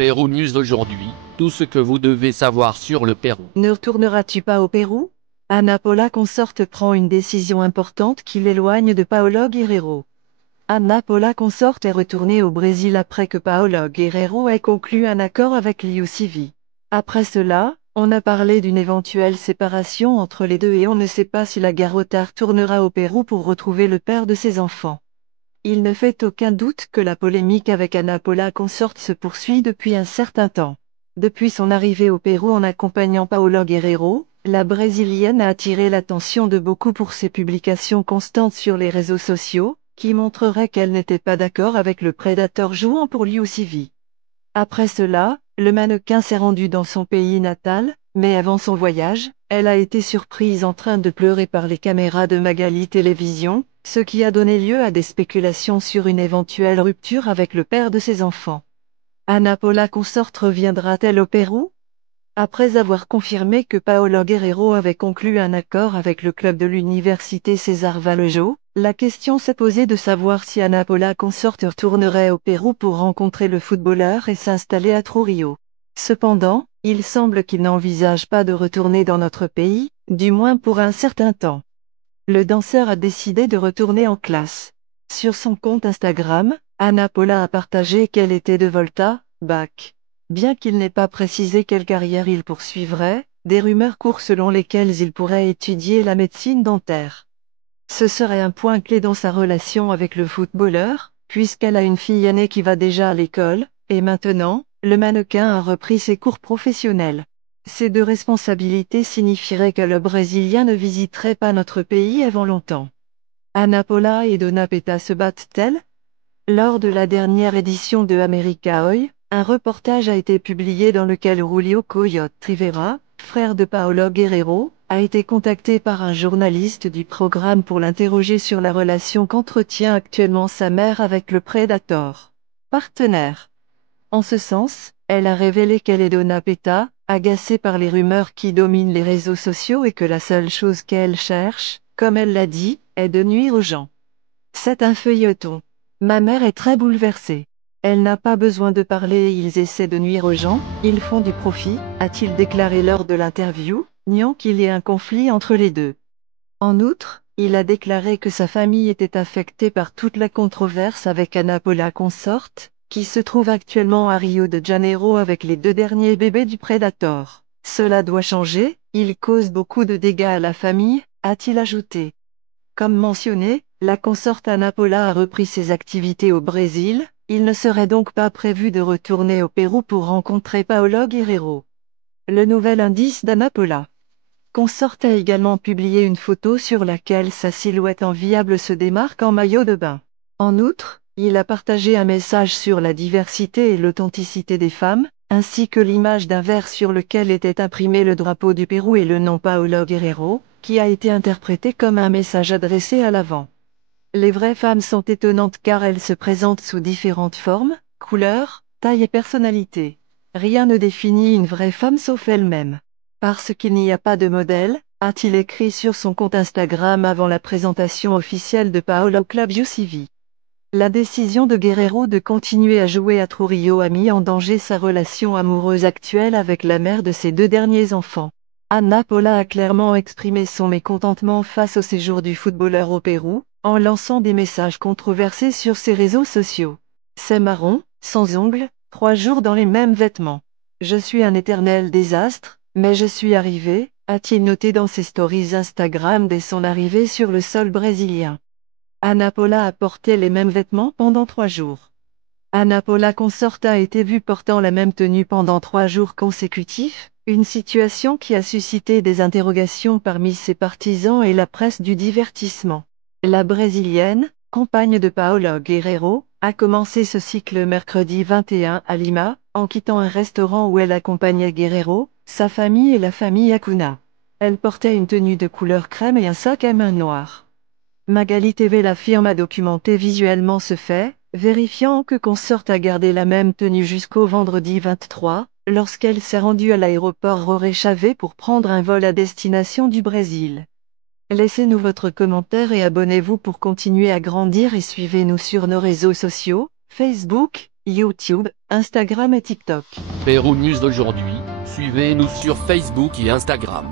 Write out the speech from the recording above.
Pérou News aujourd'hui, tout ce que vous devez savoir sur le Pérou. Ne retourneras-tu pas au Pérou? Ana Paula Consorte prend une décision importante qui l'éloigne de Paolo Guerrero. Ana Paula Consorte est retournée au Brésil après que Paolo Guerrero ait conclu un accord avec Liu Civi. Après cela, on a parlé d'une éventuelle séparation entre les deux et on ne sait pas si la Garota retournera au Pérou pour retrouver le père de ses enfants. Il ne fait aucun doute que la polémique avec Ana Paula Consorte se poursuit depuis un certain temps. Depuis son arrivée au Pérou en accompagnant Paolo Guerrero, la Brésilienne a attiré l'attention de beaucoup pour ses publications constantes sur les réseaux sociaux, qui montreraient qu'elle n'était pas d'accord avec le prédateur jouant pour Liu Civi. Après cela, le mannequin s'est rendu dans son pays natal, mais avant son voyage, elle a été surprise en train de pleurer par les caméras de Magali Télévision, ce qui a donné lieu à des spéculations sur une éventuelle rupture avec le père de ses enfants. Ana Paula Consorte reviendra-t-elle au Pérou? Après avoir confirmé que Paolo Guerrero avait conclu un accord avec le club de l'université César Vallejo, la question s'est posée de savoir si Ana Paula Consorte retournerait au Pérou pour rencontrer le footballeur et s'installer à Trujillo. Cependant, il semble qu'il n'envisage pas de retourner dans notre pays, du moins pour un certain temps. Le danseur a décidé de retourner en classe. Sur son compte Instagram, Ana Paula a partagé qu'elle était de Volta, bac. Bien qu'il n'ait pas précisé quelle carrière il poursuivrait, des rumeurs courent selon lesquelles il pourrait étudier la médecine dentaire. Ce serait un point clé dans sa relation avec le footballeur, puisqu'elle a une fille aînée qui va déjà à l'école, et maintenant, le mannequin a repris ses cours professionnels. Ces deux responsabilités signifieraient que le Brésilien ne visiterait pas notre pays avant longtemps. Ana Paula et Dona Peta se battent-elles? Lors de la dernière édition de America Hoy, un reportage a été publié dans lequel Julio Coyote Rivera, frère de Paolo Guerrero, a été contacté par un journaliste du programme pour l'interroger sur la relation qu'entretient actuellement sa mère avec le Predator. Partenaire. En ce sens, elle a révélé qu'elle est Dona Peta, agacée par les rumeurs qui dominent les réseaux sociaux et que la seule chose qu'elle cherche, comme elle l'a dit, est de nuire aux gens. C'est un feuilleton. Ma mère est très bouleversée. Elle n'a pas besoin de parler, ils essaient de nuire aux gens, ils font du profit, a-t-il déclaré lors de l'interview, niant qu'il y ait un conflit entre les deux. En outre, il a déclaré que sa famille était affectée par toute la controverse avec Ana Paula Consorte, qui se trouve actuellement à Rio de Janeiro avec les deux derniers bébés du Predator. Cela doit changer, il cause beaucoup de dégâts à la famille, a-t-il ajouté. Comme mentionné, la consorte Ana Paula a repris ses activités au Brésil, il ne serait donc pas prévu de retourner au Pérou pour rencontrer Paolo Guerrero. Le nouvel indice d'Ana Paula. Consorte a également publié une photo sur laquelle sa silhouette enviable se démarque en maillot de bain. En outre, il a partagé un message sur la diversité et l'authenticité des femmes, ainsi que l'image d'un verre sur lequel était imprimé le drapeau du Pérou et le nom Paolo Guerrero, qui a été interprété comme un message adressé à l'avant. Les vraies femmes sont étonnantes car elles se présentent sous différentes formes, couleurs, tailles et personnalités. Rien ne définit une vraie femme sauf elle-même. Parce qu'il n'y a pas de modèle, a-t-il écrit sur son compte Instagram avant la présentation officielle de Paolo Club UCV. La décision de Guerrero de continuer à jouer à Trujillo a mis en danger sa relation amoureuse actuelle avec la mère de ses deux derniers enfants. Ana Paula a clairement exprimé son mécontentement face au séjour du footballeur au Pérou, en lançant des messages controversés sur ses réseaux sociaux. C'est marron, sans ongles, 3 jours dans les mêmes vêtements. Je suis un éternel désastre, mais je suis arrivé, a-t-il noté dans ses stories Instagram dès son arrivée sur le sol brésilien. Ana Paula a porté les mêmes vêtements pendant 3 jours. Ana Paula Consorte a été vue portant la même tenue pendant 3 jours consécutifs, une situation qui a suscité des interrogations parmi ses partisans et la presse du divertissement. La Brésilienne, compagne de Paolo Guerrero, a commencé ce cycle mercredi 21 à Lima, en quittant un restaurant où elle accompagnait Guerrero, sa famille et la famille Acuna. Elle portait une tenue de couleur crème et un sac à main noir. Magali TV l'affirme a documenté visuellement ce fait, vérifiant que Consorte a gardé la même tenue jusqu'au vendredi 23, lorsqu'elle s'est rendue à l'aéroport Roré Chavé pour prendre un vol à destination du Brésil. Laissez-nous votre commentaire et abonnez-vous pour continuer à grandir et suivez-nous sur nos réseaux sociaux, Facebook, YouTube, Instagram et TikTok. Pérou News d'aujourd'hui, suivez-nous sur Facebook et Instagram.